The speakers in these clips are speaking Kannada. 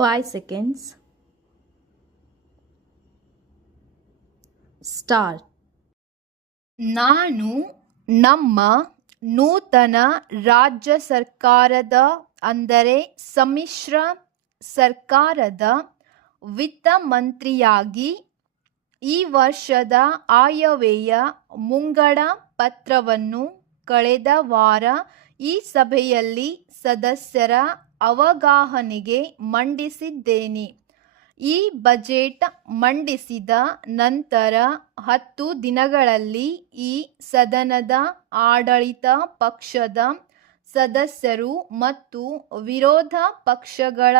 5 seconds. Start. ನಾನು ನಮ್ಮ ನೂತನ ರಾಜ್ಯ ಸರ್ಕಾರದ ಅಂದರೆ ಸಮ್ಮಿಶ್ರ ಸರ್ಕಾರದ ವಿತ್ತ ಮಂತ್ರಿಯಾಗಿ ಈ ವರ್ಷದ ಆಯವ್ಯಯ ಮುಂಗಡ ಪತ್ರವನ್ನು ಕಳೆದ ವಾರ ಈ ಸಭೆಯಲ್ಲಿ ಸದಸ್ಯರ ಅವಗಾಹನೆಗೆ ಮಂಡಿಸಿದ್ದೇನೆ. ಈ ಬಜೆಟ್ ಮಂಡಿಸಿದ ನಂತರ 10 ದಿನಗಳಲ್ಲಿ ಈ ಸದನದ ಆಡಳಿತ ಪಕ್ಷದ ಸದಸ್ಯರು ಮತ್ತು ವಿರೋಧ ಪಕ್ಷಗಳ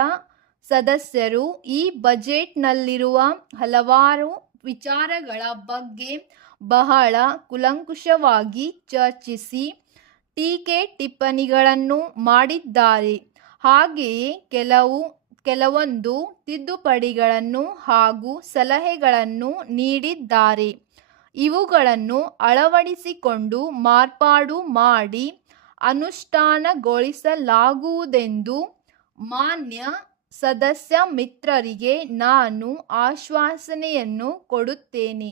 ಸದಸ್ಯರು ಈ ಬಜೆಟ್ನಲ್ಲಿರುವ ಹಲವಾರು ವಿಚಾರಗಳ ಬಗ್ಗೆ ಬಹಳ ಕೂಲಂಕುಷವಾಗಿ ಚರ್ಚಿಸಿ ಟೀಕೆ ಟಿಪ್ಪಣಿಗಳನ್ನು ಮಾಡಿದ್ದಾರೆ. ಹಾಗೆಯೇ ಕೆಲವೊಂದು ತಿದ್ದುಪಡಿಗಳನ್ನು ಹಾಗೂ ಸಲಹೆಗಳನ್ನು ನೀಡಿದ್ದಾರೆ. ಇವುಗಳನ್ನು ಅಳವಡಿಸಿಕೊಂಡು ಮಾರ್ಪಾಡು ಮಾಡಿ ಅನುಷ್ಠಾನಗೊಳಿಸಲಾಗುವುದೆಂದು ಮಾನ್ಯ ಸದಸ್ಯ ಮಿತ್ರರಿಗೆ ನಾನು ಆಶ್ವಾಸನೆಯನ್ನು ಕೊಡುತ್ತೇನೆ.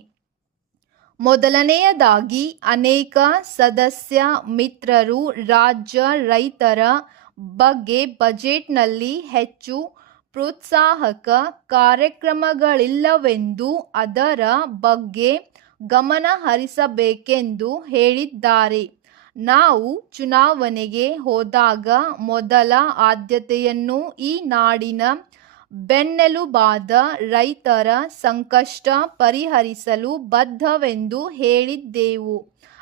ಮೊದಲನೆಯದಾಗಿ, ಅನೇಕ ಸದಸ್ಯ ಮಿತ್ರರು ರಾಜ್ಯ ರೈತರ ಬಗ್ಗೆ ಬಜೆಟ್ನಲ್ಲಿ ಹೆಚ್ಚು ಪ್ರೋತ್ಸಾಹಕ ಕಾರ್ಯಕ್ರಮಗಳಿಲ್ಲವೆಂದು ಅದರ ಬಗ್ಗೆ ಗಮನ ಹರಿಸಬೇಕೆಂದು ಹೇಳಿದ್ದಾರೆ. ನಾವು ಚುನಾವಣೆಗೆ ಹೋದಾಗ ಮೊದಲ ಆದ್ಯತೆಯನ್ನು ಈ ನಾಡಿನ ಬೆನ್ನೆಲುಬಾದ ರೈತರ ಸಂಕಷ್ಟ ಪರಿಹರಿಸಲು ಬದ್ಧವೆಂದು ಹೇಳಿದ್ದೆವು.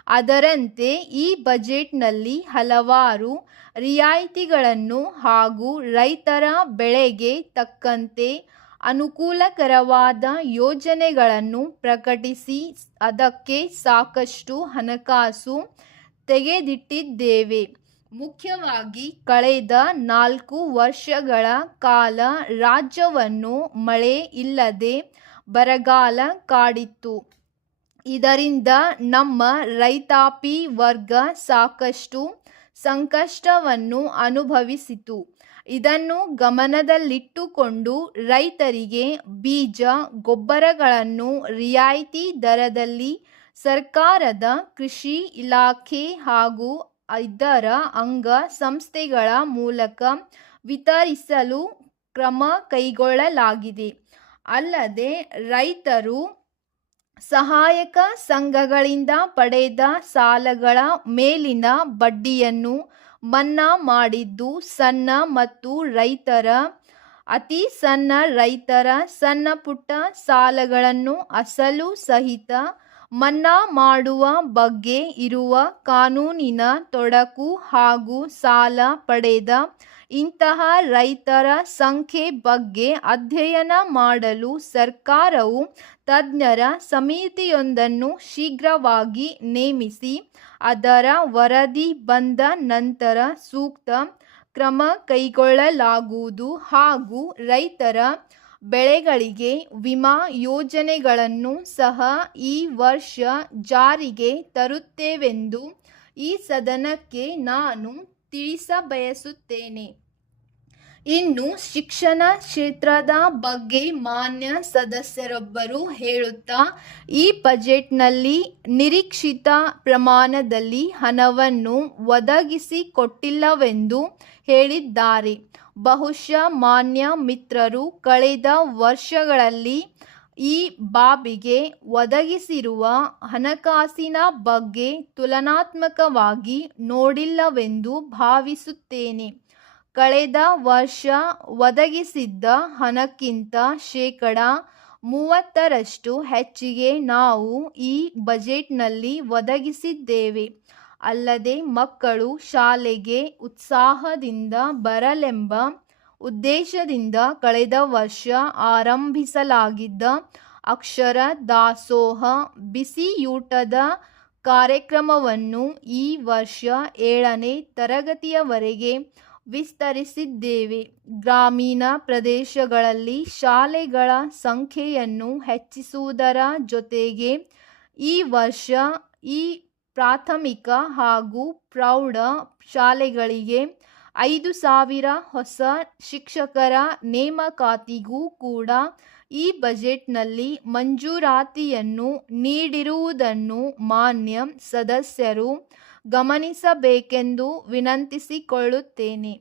ಅದರಂತೆ ಈ ಬಜೆಟ್ನಲ್ಲಿ ಹಲವಾರು ರಿಯಾಯಿತಿಗಳನ್ನು ಹಾಗೂ ರೈತರ ಬೆಳೆಗೆ ತಕ್ಕಂತೆ ಅನುಕೂಲಕರವಾದ ಯೋಜನೆಗಳನ್ನು ಪ್ರಕಟಿಸಿ ಅದಕ್ಕೆ ಸಾಕಷ್ಟು ಹಣಕಾಸು ತೆಗೆದಿಟ್ಟಿದ್ದೇವೆ. ಮುಖ್ಯವಾಗಿ ಕಳೆದ 4 ವರ್ಷಗಳ ಕಾಲ ರಾಜ್ಯವನ್ನು ಮಳೆ ಇಲ್ಲದೆ ಬರಗಾಲ ಕಾಡಿತ್ತು. ಇದರಿಂದ ನಮ್ಮ ರೈತಾಪಿ ವರ್ಗ ಸಾಕಷ್ಟು ಸಂಕಷ್ಟವನ್ನು ಅನುಭವಿಸಿತು. ಇದನ್ನು ಗಮನದಲ್ಲಿಟ್ಟುಕೊಂಡು ರೈತರಿಗೆ ಬೀಜ ಗೊಬ್ಬರಗಳನ್ನು ರಿಯಾಯಿತಿ ದರದಲ್ಲಿ ಸರ್ಕಾರದ ಕೃಷಿ ಇಲಾಖೆ ಹಾಗೂ ಇದರ ಅಂಗ ಸಂಸ್ಥೆಗಳ ಮೂಲಕ ವಿತರಿಸಲು ಕ್ರಮ ಕೈಗೊಳ್ಳಲಾಗಿದೆ. ಅಲ್ಲದೆ ರೈತರು ಸಹಾಯಕ ಸಂಘಗಳಿಂದ ಪಡೆದ ಸಾಲಗಳ ಮೇಲಿನ ಬಡ್ಡಿಯನ್ನು ಮನ್ನಾ ಮಾಡಿದ್ದು, ಸಣ್ಣ ಮತ್ತು ಅತಿ ಸಣ್ಣ ರೈತರ ಸಣ್ಣ ಪುಟ್ಟ ಸಾಲಗಳನ್ನು ಅಸಲು ಸಹಿತ ಮನ್ನಾ ಮಾಡುವ ಬಗ್ಗೆ ಇರುವ ಕಾನೂನಿನ ತೊಡಕು ಹಾಗೂ ಸಾಲ ಪಡೆದ ಇಂತಹ ರೈತರ ಸಂಖ್ಯೆ ಬಗ್ಗೆ ಅಧ್ಯಯನ ಮಾಡಲು ಸರ್ಕಾರವು ತಜ್ಞರ ಸಮಿತಿಯೊಂದನ್ನು ಶೀಘ್ರವಾಗಿ ನೇಮಿಸಿ ಅದರ ವರದಿ ಬಂದ ನಂತರ ಸೂಕ್ತ ಕ್ರಮ ಕೈಗೊಳ್ಳಲಾಗುವುದು ಹಾಗೂ ರೈತರ ಬೆಳೆಗಳಿಗೆ ವಿಮಾ ಯೋಜನೆಗಳನ್ನು ಸಹ ಈ ವರ್ಷ ಜಾರಿಗೆ ತರುತ್ತೇವೆಂದು ಈ ಸದನಕ್ಕೆ ನಾನು ತಿಳಿಸಬಯಸುತ್ತೇನೆ. ಇನ್ನು ಶಿಕ್ಷಣ ಕ್ಷೇತ್ರದ ಬಗ್ಗೆ ಮಾನ್ಯ ಸದಸ್ಯರೊಬ್ಬರು ಹೇಳುತ್ತಾ, ಈ ಬಜೆಟ್ನಲ್ಲಿ ನಿರೀಕ್ಷಿತ ಪ್ರಮಾಣದಲ್ಲಿ ಹಣವನ್ನು ಒದಗಿಸಿಕೊಟ್ಟಿಲ್ಲವೆಂದು ಹೇಳಿದ್ದಾರೆ. ಬಹುಶಃ ಮಾನ್ಯ ಮಿತ್ರರು ಕಳೆದ ವರ್ಷಗಳಲ್ಲಿ ಈ ಬಾಬಿಗೆ ಒದಗಿಸಿರುವ ಹಣಕಾಸಿನ ಬಗ್ಗೆ ತುಲನಾತ್ಮಕವಾಗಿ ನೋಡಿಲ್ಲವೆಂದು ಭಾವಿಸುತ್ತೇನೆ. ಕಳೆದ ವರ್ಷ ಒದಗಿಸಿದ್ದ ಹಣಕ್ಕಿಂತ ಶೇಕಡಾ 30ರಷ್ಟು ಹೆಚ್ಚಿಗೆ ನಾವು ಈ ಬಜೆಟ್ನಲ್ಲಿ ಒದಗಿಸಿದ್ದೇವೆ. ಅಲ್ಲದೆ ಮಕ್ಕಳು ಶಾಲೆಗೆ ಉತ್ಸಾಹದಿಂದ ಬರಲೆಂಬ ಉದ್ದೇಶದಿಂದ ಕಳೆದ ವರ್ಷ ಆರಂಭಿಸಲಾಗಿದ್ದ ಅಕ್ಷರ ದಾಸೋಹ ಬಿಸಿಯೂಟದ ಕಾರ್ಯಕ್ರಮವನ್ನು ಈ ವರ್ಷ 7ನೇ ತರಗತಿಯವರೆಗೆ ವಿಸ್ತರಿಸಿದ್ದೇವೆ. ಗ್ರಾಮೀಣ ಪ್ರದೇಶಗಳಲ್ಲಿ ಶಾಲೆಗಳ ಸಂಖ್ಯೆಯನ್ನು ಹೆಚ್ಚಿಸುವುದರ ಜೊತೆಗೆ ಈ ವರ್ಷ ಈ ಪ್ರಾಥಮಿಕ ಹಾಗೂ ಪ್ರೌಢ ಶಾಲೆಗಳಿಗೆ 5,000 ಹೊಸ ಶಿಕ್ಷಕರ ನೇಮಕಾತಿಗೂ ಕೂಡ ಈ ಬಜೆಟ್ನಲ್ಲಿ ಮಂಜೂರಾತಿಯನ್ನು ನೀಡಿರುವುದನ್ನು ಮಾನ್ಯ ಸದಸ್ಯರು ಗಮನಿಸಬೇಕೆಂದು ವಿನಂತಿಸಿಕೊಳ್ಳುತ್ತೇನೆ.